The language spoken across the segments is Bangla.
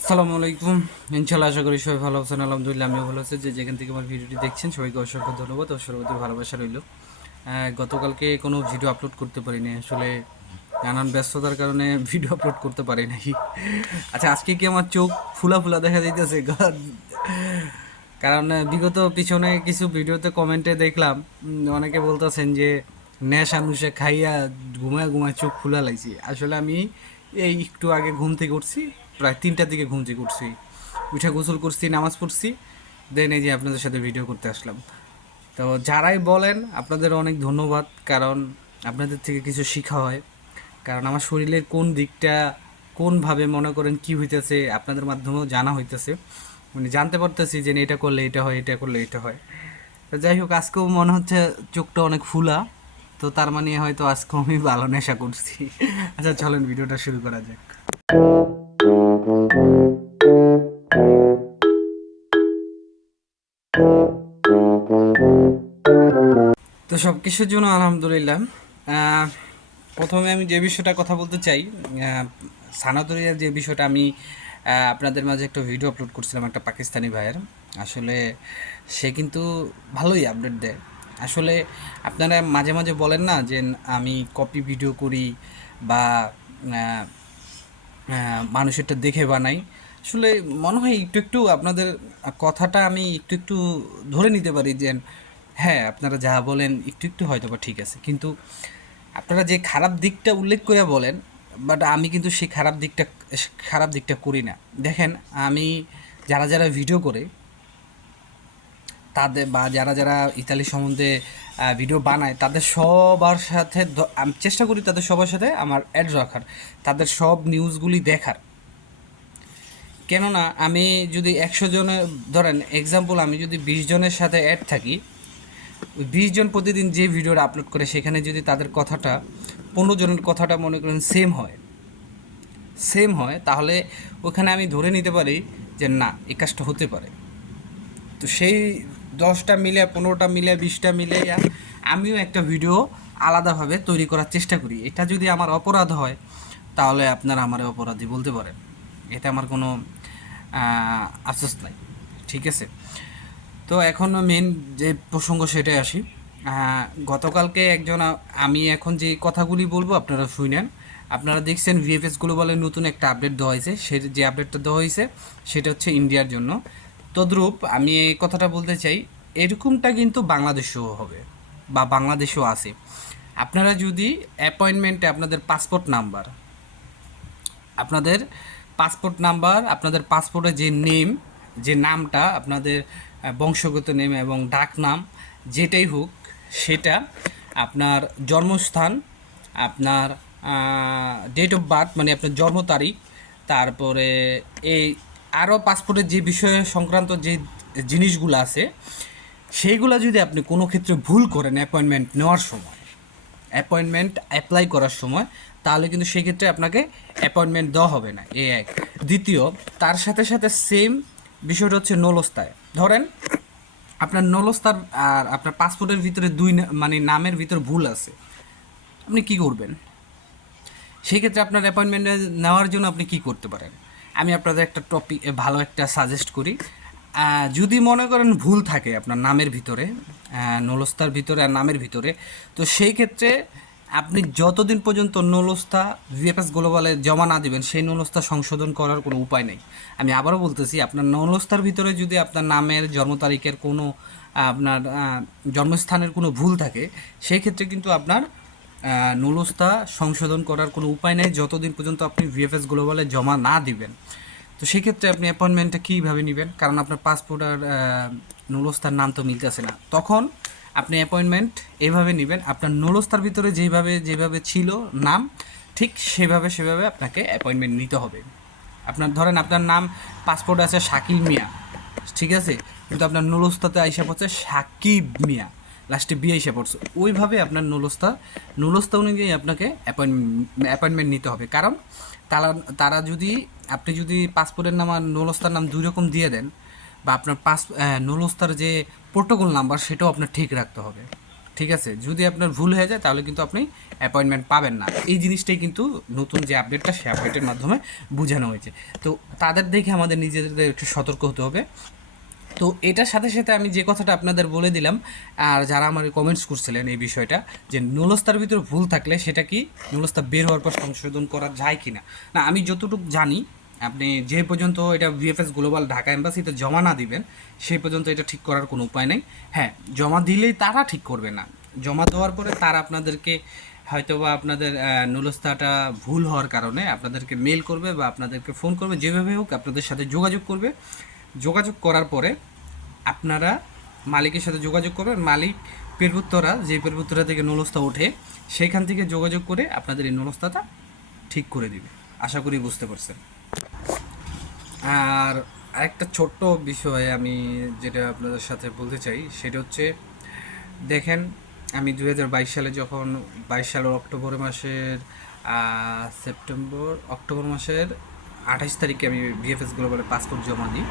আসসালামু আলাইকুম। ইনশাল্লাহ আশা করি সবাই ভালো আছেন, আলহামদুলিল্লাহ আমিও ভালো আছি। যে যেখান থেকে আমার ভিডিওটি দেখছেন, সবাইকে অসংখ্য ধন্যবাদ ও ভালোবাসা রইল। গতকালকে কোনো ভিডিও আপলোড করতে পারিনি, আসলে নানান ব্যস্ততার কারণে ভিডিও আপলোড করতে পারি নাই। আচ্ছা আজকে কি আমার চোখ ফুলা ফুলা দেখা যাইতেছে? কারণ বিগত পিছনে কিছু ভিডিওতে কমেন্টে দেখলাম অনেকে বলতেছেন যে নেশা নুশা খাইয়া ঘুমায় ঘুমায় চোখ ফুলা লাগছে। আসলে আমি এই একটু আগে ঘুম থেকে উঠছি প্রায় তিনটার দিকে ঘুম থেকে উঠছি, উঠে গোসল করছি, নামাজ পড়ছি দেন এই যে আপনাদের সাথে ভিডিও করতে আসলাম। তো যারাই বলেন, আপনাদের অনেক ধন্যবাদ, কারণ আপনাদের থেকে কিছু শেখা হয়। কারণ আমার শরীরের কোন দিকটা, কোনভাবে মনে করেন কি হইতেছে, আপনাদের মাধ্যমেও জানা হইতেছে। মানে জানতে পারতেছি যে এটা করলে এটা হয়, এটা করলে এটা হয়। তো যাই হোক, আজকেও মনে হচ্ছে চোখটা অনেক ফুলা, তো তার মানে হয়তো আজকেও আমি ভালো নেশা করছি। আচ্ছা চলেন ভিডিওটা শুরু করা যাক। তো সব কিছুর জন্য আলহামদুলিল্লাহ। প্রথমে আমি যে বিষয়টা কথা বলতে চাই সানাতরিয়ার যে বিষয়টা আমি আপনাদের মাঝে একটা ভিডিও আপলোড করছিলাম একটা পাকিস্তানি ভাইয়ের। আসলে সে কিন্তু ভালোই আপডেট দেয়। আসলে আপনারা মাঝে মাঝে বলেন না যে আমি কপি ভিডিও করি বা মানুষেরটা দেখে বানাই। আসলে মনে হয় একটু একটু আপনাদের কথাটা আমি একটু একটু ধরে নিতে পারি যে হ্যাঁ আপনারা যা বলেন একটু একটু হয়তো বা ঠিক আছে। কিন্তু আপনারা যে খারাপ দিকটা উল্লেখ করে বলেন বাট আমি কিন্তু সেই খারাপ দিকটা খারাপ দিকটা করি না। দেখেন, আমি যারা যারা ভিডিও করে, তাদের বা যারা যারা ইতালি সম্বন্ধে ভিডিও বানায়, তাদের সবার সাথে আমি চেষ্টা করি তাদের সবার সাথে আমার অ্যাড রাখার, তাদের সব নিউজগুলি দেখার। কেননা, আমি যদি একশো জনের, ধরেন এক্সাম্পল আমি যদি বিশ জনের সাথে অ্যাড থাকি ওই বিশ জন প্রতিদিন যে ভিডিওটা আপলোড করে, সেখানে যদি তাদের কথাটা, পনেরো জনের কথাটা মনে করেন সেম হয় সেম হয়, তাহলে ওখানে আমি ধরে নিতে পারি যে না এই কাজটা হতে পারে। তো সেই দশটা মিলে, পনেরোটা মিলে, বিশটা মিলে আমিও একটা ভিডিও আলাদাভাবে তৈরি করার চেষ্টা করি। এটা যদি আমার অপরাধ হয়, তাহলে আপনারা আমার অপরাধী বলতে পারেন। এতে আমার কোনো আফসোস নাই। ঠিক আছে? তো এখন মেন যে প্রসঙ্গ সেটাই আসি। গতকালকে একজন আমি এখন যে কথাগুলি বলব আপনারা শুনেন আপনারা দেখছেন ভিএফএস গ্লোবালে নতুন একটা আপডেট দেওয়া হয়েছে। সে যে আপডেটটা দেওয়া হয়েছে, সেটা হচ্ছে ইন্ডিয়ার জন্য। তদ্রূপ আমি এই কথাটা বলতে চাই, এরকমটা কিন্তু বাংলাদেশেও হবে বা বাংলাদেশেও আছে। আপনারা যদি অ্যাপয়েন্টমেন্টে আপনাদের পাসপোর্ট নাম্বার আপনাদের পাসপোর্ট নাম্বার আপনাদের পাসপোর্টে যে নেম যে নামটা আপনাদের বংশগত নেম এবং ডাক নাম, যেটাই হোক, সেটা আপনার জন্মস্থান, আপনার ডেট অফ বার্থ মানে আপনার জন্ম তারিখ, তারপরে এই আরও পাসপোর্টের যে বিষয়ে সংক্রান্ত যে জিনিসগুলো আছে, সেইগুলো যদি আপনি কোনো ক্ষেত্রে ভুল করেন অ্যাপয়েন্টমেন্ট নেওয়ার সময় অ্যাপয়েন্টমেন্ট অ্যাপ্লাই করার সময়, তাহলে কিন্তু সেক্ষেত্রে আপনাকে অ্যাপয়েন্টমেন্ট দেওয়া হবে না। এ এক। দ্বিতীয়, তার সাথে সাথে সেম বিষয়টা হচ্ছে নলস্তায়। ধরেন, আপনার নলস্তার আর আপনার পাসপোর্টের ভিতরে দুই মানে নামের ভিতর ভুল আছে। আপনি কি করবেন? সেই ক্ষেত্রে আপনার অ্যাপয়েন্টমেন্ট নেওয়ার জন্য আপনি কি করতে পারেন? আমি আপনাদের একটা টপিক ভালো একটা সাজেস্ট করি। যদি মনে করেন ভুল থাকে আপনার নামের ভিতরে নলস্তার ভিতরে আর নামের ভিতরে, তো সেই ক্ষেত্রে আপনি যতদিন পর্যন্ত নলস্তা ভিএফএস গ্লোবালে জমা না দিবেন সেই নলস্থা সংশোধন করার কোনো উপায় নেই। আমি আবারও বলতেছি আপনার নলস্তার ভিতরে যদি আপনার নামের জন্ম তারিখের কোনো আপনার জন্মস্থানের কোনো ভুল থাকে সেই ক্ষেত্রে কিন্তু আপনার আহ, নুলস্তা সংশোধন করার কোনো উপায় নেই যতদিন পর্যন্ত আপনি ভিএফএস গ্লোবালে জমা না দিবেন। তো সেক্ষেত্রে আপনি অ্যাপয়েন্টমেন্টটা কীভাবে নেবেন? কারণ আপনার পাসপোর্ট আর আহ, নুলস্তার নাম তো মিলতেছে না। তখন আপনি অ্যাপয়েন্টমেন্ট এভাবে নেবেন। আপনার নুলস্তার ভিতরে যেভাবে যেভাবে ছিল নাম, ঠিক সেভাবে সেভাবে আপনাকে অ্যাপয়েন্টমেন্ট নিতে হবে। আপনার ধরেন আপনার নাম পাসপোর্ট আছে শাকিল মিয়া, ঠিক আছে? কিন্তু আপনার নুলস্তাতে আইসা পড়ছে সাকিব মিয়া লাস্টে বিয়ে এসে পড়ছে। ওইভাবে আপনার নুলস্তা নুলস্তা অনুযায়ী আপনাকে অ্যাপয়েন্টমেন্ট অ্যাপয়েন্টমেন্ট নিতে হবে। কারণ তারা তারা যদি, আপনি যদি পাসপোর্টের নাম আর নুলস্তার নাম দুই রকম দিয়ে দেন বা আপনার পাস নুলস্তার যে প্রোটোকল নাম্বার সেটাও আপনার ঠিক রাখতে হবে। ঠিক আছে? যদি আপনার ভুল হয়ে যায়, তাহলে কিন্তু আপনি অ্যাপয়েন্টমেন্ট পাবেন না। এই জিনিসটাই কিন্তু নতুন যে আপডেটটা সেই আপডেটের মাধ্যমে বোঝানো হয়েছে। তো তাদের দেখে আমাদের নিজেদের একটু সতর্ক হতে হবে। তো এটার সাথে সাথে আমি যে কথাটা আপনাদের বলে দিলাম, আর যারা আমার কমেন্টস করছিলেন এই বিষয়টা, যে নুলস্তার ভিতরে ভুল থাকলে সেটা কি নুলস্তা বের হওয়ার পর সংশোধন করা যায় কি না না, আমি যতটুকু জানি আপনি যে পর্যন্ত এটা ভিএফএস গ্লোবাল ঢাকা এম্বাসিতে জমা না দিবেন সেই পর্যন্ত এটা ঠিক করার কোনো উপায় নেই। হ্যাঁ জমা দিলেই তারা ঠিক করবে না। জমা দেওয়ার পরে তারা আপনাদেরকে হয়তোবা আপনাদের আহ, নুলস্তাটা ভুল হওয়ার কারণে আপনাদেরকে মেল করবে বা আপনাদেরকে ফোন করবে যেভাবে হোক আপনাদের সাথে যোগাযোগ করবে। যোগাযোগ করার পরে আপনারা মালিকের সাথে যোগাযোগ করবেন। মালিক পেরবুত্তরা যে পেরবুত্তরা থেকে নলস্তা ওঠে সেখান থেকে যোগাযোগ করে আপনাদের এই নলস্তাটা ঠিক করে দিবে। আশা করি বুঝতে পারছেন। আর আরেকটা ছোট্ট বিষয় আমি যেটা আপনাদের সাথে বলতে চাই, সেটা হচ্ছে দেখেন, আমি দু হাজার বাইশ সালে যখন বাইশ সালের অক্টোবর মাসের সেপ্টেম্বর, অক্টোবর মাসের আঠাশ তারিখে আমি বিএফএস গ্লোবালে পাসপোর্ট জমা দিই।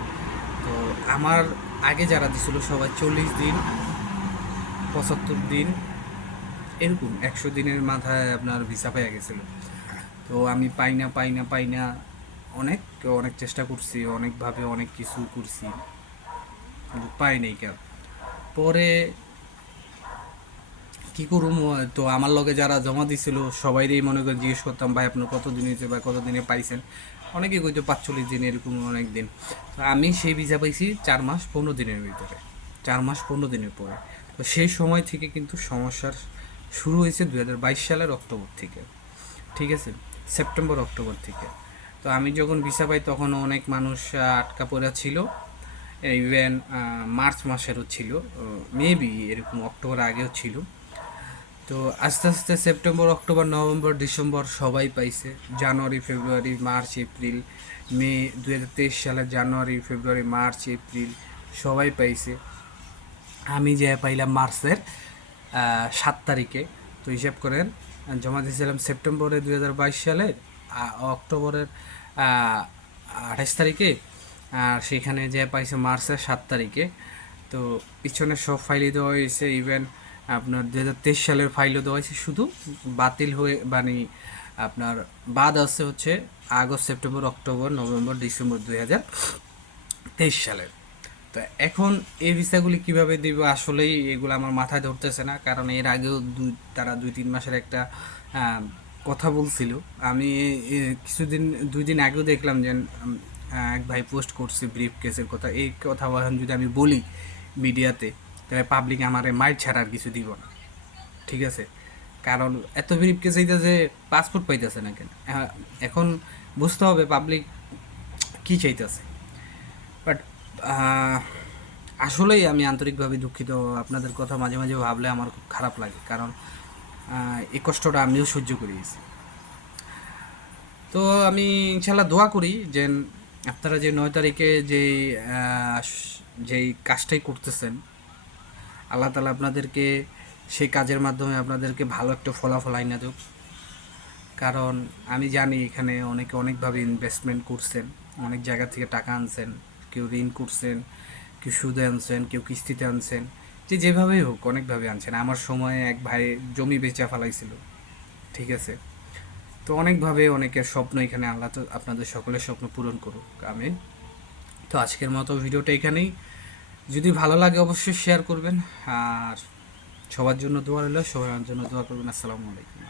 তো আমার আগে যারা দিছিল সবাই চল্লিশ দিন, পঁচাত্তর দিন, এরকম একশো দিনের মাথায় আপনার ভিসা পেয়ে গেছিল। তো আমি পাই না পাই না পাই না অনেক অনেক চেষ্টা করছি, অনেকভাবে অনেক কিছু করছি, কিন্তু পাই নাই কেন পরে কি করুম? তো আমার লগে যারা জমা দিছিল, সবাইরই মনে করে জিজ্ঞেস করতাম, ভাই আপনার কত দিন হয়েছে বা কত দিনে পাইছেন? অনেকেই কইতো, পাঁচচল্লিশ দিন, এরকম অনেক দিন। তো আমি সেই ভিসা পাইছি চার মাস পনেরো দিনের ভিতরে, চার মাস পনেরো দিনের পরে। তো সেই সময় থেকে কিন্তু সমস্যার শুরু হয়েছে দু হাজার বাইশ সালের অক্টোবর থেকে, ঠিক আছে? সেপ্টেম্বর, অক্টোবর থেকে। তো আমি যখন ভিসা পাই তখন অনেক মানুষ আটকা পড়া ছিল। ইভেন মার্চ মাসেরও ছিল। মেবি এরকম অক্টোবর আগেও ছিল। তো আস্তে আস্তে সেপ্টেম্বর, অক্টোবর, নভেম্বর, ডিসেম্বর সবাই পাইছে। জানুয়ারি, ফেব্রুয়ারি, মার্চ, এপ্রিল, মে দু সালের জানুয়ারি, ফেব্রুয়ারি, মার্চ, এপ্রিল সবাই পাইছে। আমি যে পাইলাম মার্চের সাত তারিখে। তো হিসাব করেন জমা দিয়েছিলাম সেপ্টেম্বরে দু হাজার বাইশ সালে অক্টোবরের আঠাশ তারিখে, আর সেখানে যে পাইছে মার্চের সাত তারিখে। তো পিছনে সব ফাইলই দেওয়া হয়েছে ইভেন আপনার দু হাজার তেইশ সালের ফাইলও দেওয়া হয়েছে। শুধু বাতিল হয়ে মানে আপনার বাদ আছে হচ্ছে August, September, October, November, December দুই হাজার তেইশ সালের। তো এখন এই ভিসাগুলি কীভাবে দিব আসলেই এগুলো আমার মাথায় ধরতেছে না, কারণ এর আগেও দুই, তারা দুই, তিন মাসের একটা কথা বলছিল। আমি কিছুদিন দুই দিন আগেও দেখলাম যে এক ভাই পোস্ট করছে ব্রিফ কেসের কথা। এই কথা যদি আমি বলি মিডিয়াতে, তাহলে পাবলিক আমার মাইর ছাড়া আর কিছু দিব না। ঠিক আছে? কারণ এত ব্রিফ কেস যে পাসপোর্ট পাইতেছে না কেন? এখন বুঝতে হবে পাবলিক কি চাইতেছে। বাট আসলেই আমি আন্তরিকভাবে দুঃখিত। আপনাদের কথা মাঝে মাঝে ভাবলে আমার খুব খারাপ লাগে। কারণ এই কষ্টটা আমিও সহ্য করিয়েছি তো আমি ইনশাল্লাহ দোয়া করি যে আপনারা যে নয় তারিখে যে যেই কাজটাই করতেছেন, আল্লাহ তালা আপনাদেরকে সেই কাজের মাধ্যমে আপনাদেরকে ভালো একটা ফলাফল আইনা দেব কারণ আমি জানি এখানে অনেকে অনেকভাবে ইনভেস্টমেন্ট করছেন, অনেক জায়গা থেকে টাকা আনছেন, কেউ ঋণ করছেন, কেউ সুদে আনছেন, কেউ কিস্তিতে আনছেন। যে যেভাবেই হোক, অনেকভাবে আনছেন আমার সময়ে এক ভাই জমি বেচা ফেলাইছিল, ঠিক আছে? তো অনেকভাবে অনেকের স্বপ্ন এখানে আল্লাহ তো আপনাদের সকলের স্বপ্ন পূরণ করুক, আমিন। তো আজকের মতো ভিডিওটা এখানেই। যদি ভালো লাগে অবশ্যই শেয়ার করবেন, আর সবার জন্য দোয়া রইল, সবার জন্য দোয়া করবেন। আসসালামু আলাইকুম।